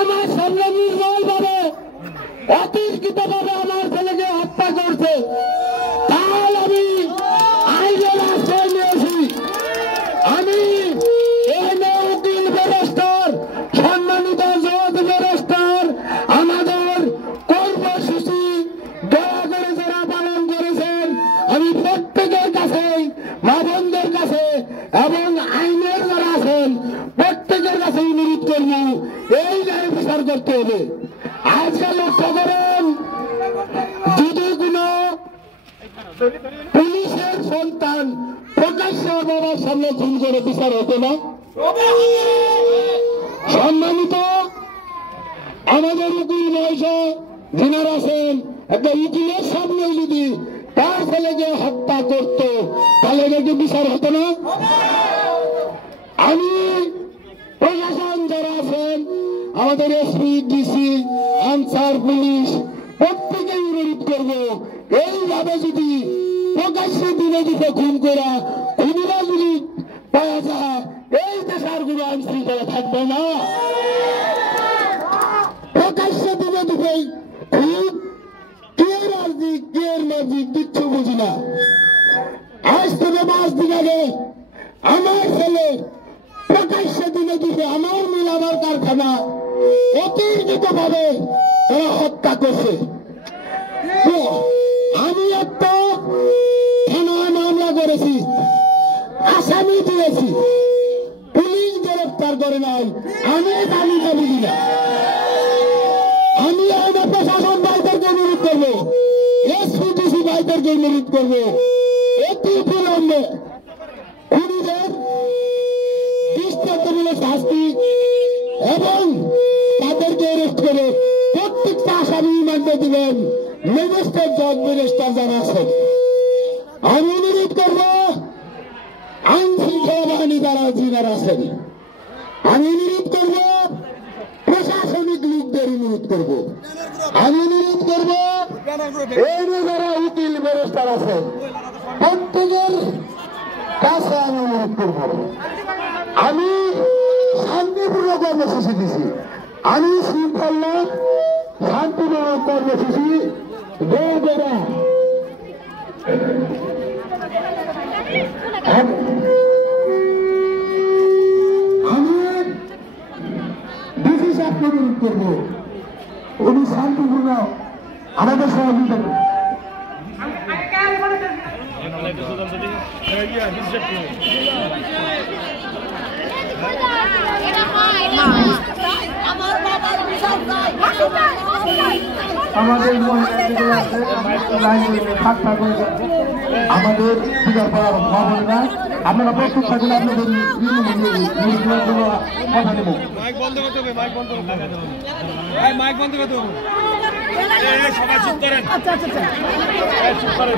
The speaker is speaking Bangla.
আমার সামনে নির্মলভাবে অতর্কিতভাবে আমার ছেলেকে হত্যা করছে, তাহলে আমি আইনের আশ্রয় নিয়েছি। আমি উকিল ব্যারিস্টার, সম্মানিত জজ ব্যারিস্টার, আমাদের কর্মসূচি দয়া করে যারা পালন করেছেন, আমি প্রত্যেকের কাছে, মা বোনদের কাছে এবং আইনের যারা আছেন প্রত্যেকের কাছে অনুরোধ করব, এই ন্যায় বিচার করতে হবে। আজকাল লক্ষ্য করেন, যদি কোন পুলিশের সন্তান প্রকাশ্যে বাবার সামনে খুন করে বিচার হতো না? সম্মানিত আমাদের উকিল মহাশয় যিনারা আছেন, একটা উকিলের সামনে যদি তার ছেলেকে হত্যা করত তাহলে এটাকে বিচার হতো না? আমি প্রশাসন যারা আছেন, আমাদের এসপি, ডিসি, আনসার, পুলিশ প্রত্যেকেই অনুরোধ করব, এইভাবে যদি প্রকাশ্যে দিনে দিতে খুন করা খুনিরা যদি পাওয়া যায়, এই দেশে আর কোনো আইন শৃঙ্খলা থাকবে না। প্রকাশ্যে দিনে দিতে খুন কে রাজনীতি কে রাজনীতি কিচ্ছু বুঝি না। আজ থেকে 5 দিন আগে আমার ছেলে প্রকাশ্যে দিনে দিতে আমার মিল আমার কারখানা অতিরিক্ত ভাবে তারা হত্যা করছে। আমি একটা থানায় মামলা করেছি, আসামি দিয়েছি, পুলিশ গ্রেফতার করে নাই, আমি তালিকা বুঝি না। আমি আইন প্রশাসন ভাইদেরকে অনুরোধ করবো, এসপি, ডিসি ভাইদেরকে অনুরোধ করবো, অতি বিলম্বে খুনিদের দৃষ্টান্তমূলক শাস্তি এবং তাদেরকে অ্যারেস্ট করে প্রত্যেকটা আসামি রিমান্ডে দিবেন ম্যাজিস্ট্রেট, জজ, ব্যারিস্টার যারা আছেন। আমি অনুরোধ করব আইন শৃঙ্খলা বাহিনী যারা আছেন, আমি অনুরোধ করব প্রশাসনিক লোকদের অনুরোধ করব, আমি অনুরোধ করব এই যারা উকিল ব্যারিস্টার আছেন প্রত্যেকের কাছে আমি অনুরোধ করব। আমি শান্তিপূর্ণ কর্মসূচি দিছি, আমি শৃঙ্খলা শান্তিপূর্ণ কর্মসূচি দেওয়া আমি ডিসি সাহেবকে অনুরোধ করবো, উনি শান্তিপূর্ণ আমাদের সহযোগিতা করবেন। আমাদের আমাদের বিচার করার ভাবনা না, আপনারা প্রস্তুত থাকুন, আপনাদের কথা নেব। মাইক বন্ধ করতে হবে, মাইক বন্ধ করতে হবে, মাইক বন্ধ করতে হবে, সবাই চুপ করেন। আচ্ছা আচ্ছা চুপ করেন।